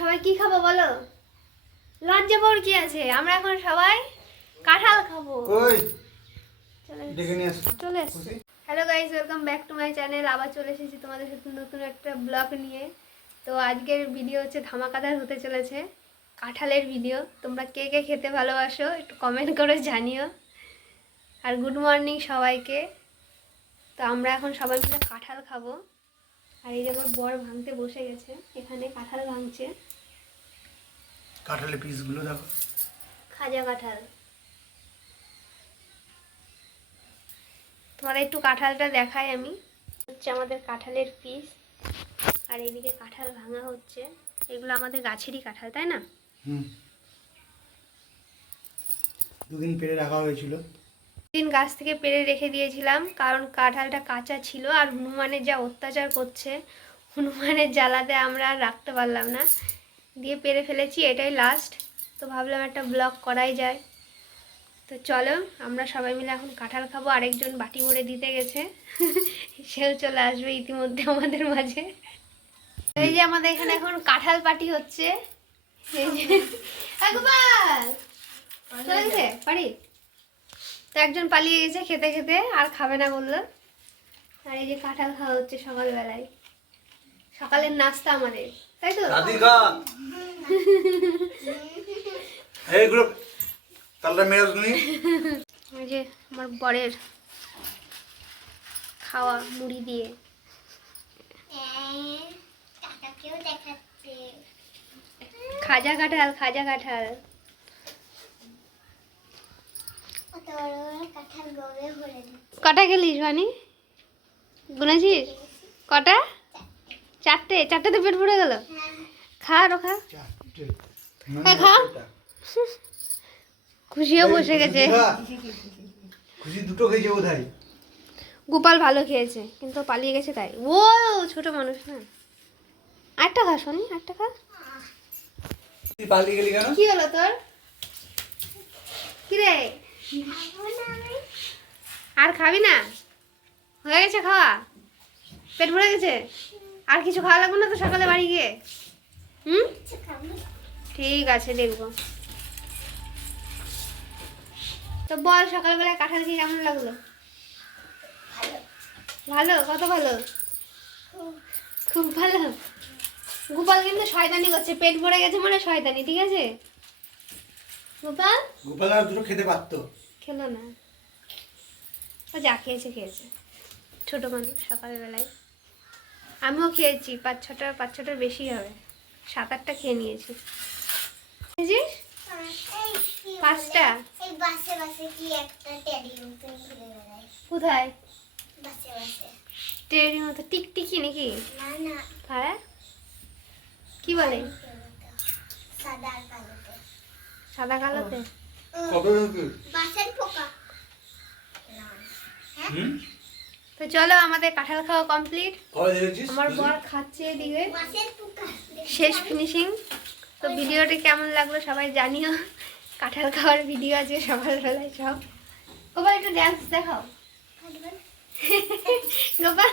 সবাই কি খাব বলো? লজ্জা পাওয়ার কি আছে? আমরা এখন সবাই কাঁঠাল খাব। চলে hello guys welcome back to my channel আবার চলে এসেছি তোমাদের সাথে নতুন একটা ব্লগ নিয়ে। তো আজকের ভিডিও হচ্ছে ধামাকাদার হতে চলেছে। কাঁঠালের ভিডিও তোমরা কে কে খেতে ভালোবাসো একটু কমেন্ট করে জানিও। আর গুড মর্নিং সবাইকে। তো আমরা এখন সবাই মিলে কাঁঠাল খাব। আর এই যে আমার বর ভাঙতে বসে গেছে এখানে কাঁঠাল ভাঙছে। কাঁঠালের পিসগুলো দেখো। খাজা কাঁঠাল। তোমাদের একটু কাঁঠালটা দেখাই আমি। হচ্ছে আমাদের কাঁঠালের পিস আর এইদিকে কাঁঠাল ভাঙা হচ্ছে। এগুলো আমাদের গাছেরই কাঁঠাল তাই না? হুম। দুদিন পেরে রাখা হয়েছিল। দিন গাছ থেকে পেরে রেখে দিয়েছিলাম কারণ কাঁঠালটা কাঁচা ছিল আর হনুমানের যা অত্যাচার করছে হনুমানের জ্বালাতে আমরা আর রাখতে পারলাম না। দিয়ে পেরে ফেলেছি এটাই লাস্ট তো ভাবলাম একটা ব্লগ করাই যায়। তো চলো আমরা সবাই মিলে এখন কাঁঠাল খাব আরেকজন বাটি ভরে দিতে গেছে। সেও চলে আসবে ইতিমধ্যে আমাদের মাঝে। এই যে আমাদের এখানে এখন কাঁঠাল পাটি হচ্ছে। এই যে এ গোপাল, চলে গেছে? বাড়ি তো একজন পালিয়ে গেছে খেতে খেতে আর খাবে না বলল। আর এই যে কাঁঠাল খাওয়া হচ্ছে সকালবেলায়। সকালের নাস্তা আমাদের তাই তো? রাধিকা এইগুলো তালটা মেরে তুমি এই যে আমার বরের খাওয়া মুড়ি দিয়ে। খাজা কাঁঠাল খাজা কাঁঠাল কত বড় বড় কাঁঠাল গড়ে ভরে দিচ্ছে কটা গেলিস বানি? গুনেছিস? কটা? চারটে? চারটেতে পেট ভরে গেল। খা আরও খা। এই খা। খুশিও বসে গেছে। খুশি দুটো খেয়েছে বোধ গোপাল ভালো খেয়েছে কিন্তু পালিয়ে গেছে তাই। ও ছোট মানুষ না। আটটা খা শোনি আটটা খা। পালিয়ে গেলি কেন? কি হলো তোর? কি রে? আমি আর খাবি না? হয়ে গেছে খাওয়া? পেট ভরে গেছে? আর কিছু খাওয়া লাগবে না তো সকালে বাড়ি গিয়ে? হুম। ঠিক আছে দেখব। তো বল সকালবেলায় কাঁঠাল খেয়ে কেমন লাগল? ভালো? কত ভালো? খুব খুব ভালো। গোপাল কিন্তু শয়তানি করছে পেট ভরে গেছে মানে শয়তানি ঠিক আছে? গোপাল? গোপাল আর দুটো খেতে পারতো। খেলো না। ও যা খেয়েছে খেয়েছে। ছোটো মানুষ সকালবেলায়। আমিও খেয়েছি পাঁচ ছটা পাঁচ ছটার বেশি হবে। সাত আটটা খেয়ে নিয়েছি? পাঁচটা? কোথায়? মতো টিকটিকি নাকি? হ্যাঁ কি বলে? সাদা কালোতে। সাদা কালোতে? বাসের পোকা। তো চলো আমাদের কাঁঠাল খাওয়া কমপ্লিট। আমার বর খাচ্ছে এদিকে। শেষ ফিনিশিং তো ভিডিওটি কেমন লাগল সবাই জানিও। কাঁঠাল খাওয়ার ভিডিও আছে সকালবেলায় সব। গোপাল একটু ড্যান্স দেখাও। গোপাল।